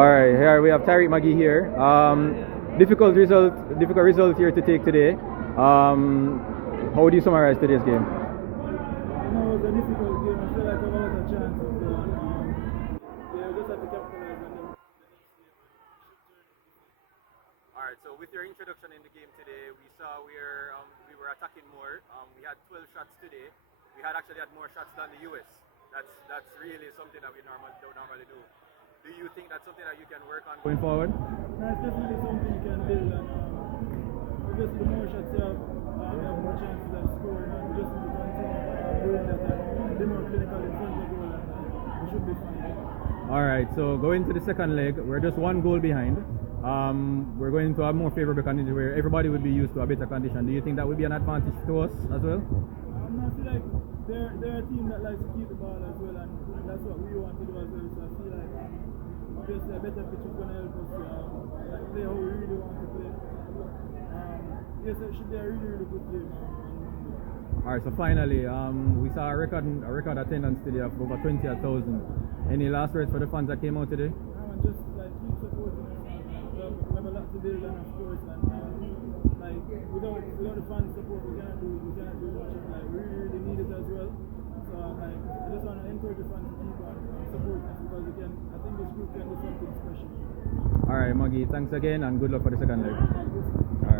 Alright, here we have Tyreek Magee here. Difficult result here to take today. How would you summarize today's game? It was a difficult game. I feel like I had a chance. Yeah, we just have to capitalize on the next game. Alright, so with your introduction in the game today, we saw we were attacking more. We had 12 shots today. We actually had more shots than the US. That's really something that we don't normally do. Do you think that's something that you can work on going forward? That's definitely something you can build, and obviously the more shots you have more chances of scoring, and we just need to continue doing that and be more clinical in front of the goal, and we should be fine. Alright, so going to the second leg, we're just one goal behind. We're going to have more favorable conditions where everybody would be used to a better condition. Do you think that would be an advantage to us as well? I feel like they're a team that likes to keep the ball as well, and that's what we want to do as well. So I feel like obviously a better pitch is going to help us play how we really want to play. Yes, it should be a really good game. Alright, so finally, we saw a record attendance today of over 20,000. Any last words for the fans that came out today? Just like keep supporting us. We have a lot to build on, of course, and like without the fans' support, we cannot do much. Like we really need it as well. So like I just want to encourage the fans to keep on supporting us, because again, I think this group can do something special. Alright, Magee, thanks again and good luck for the second leg. Alright.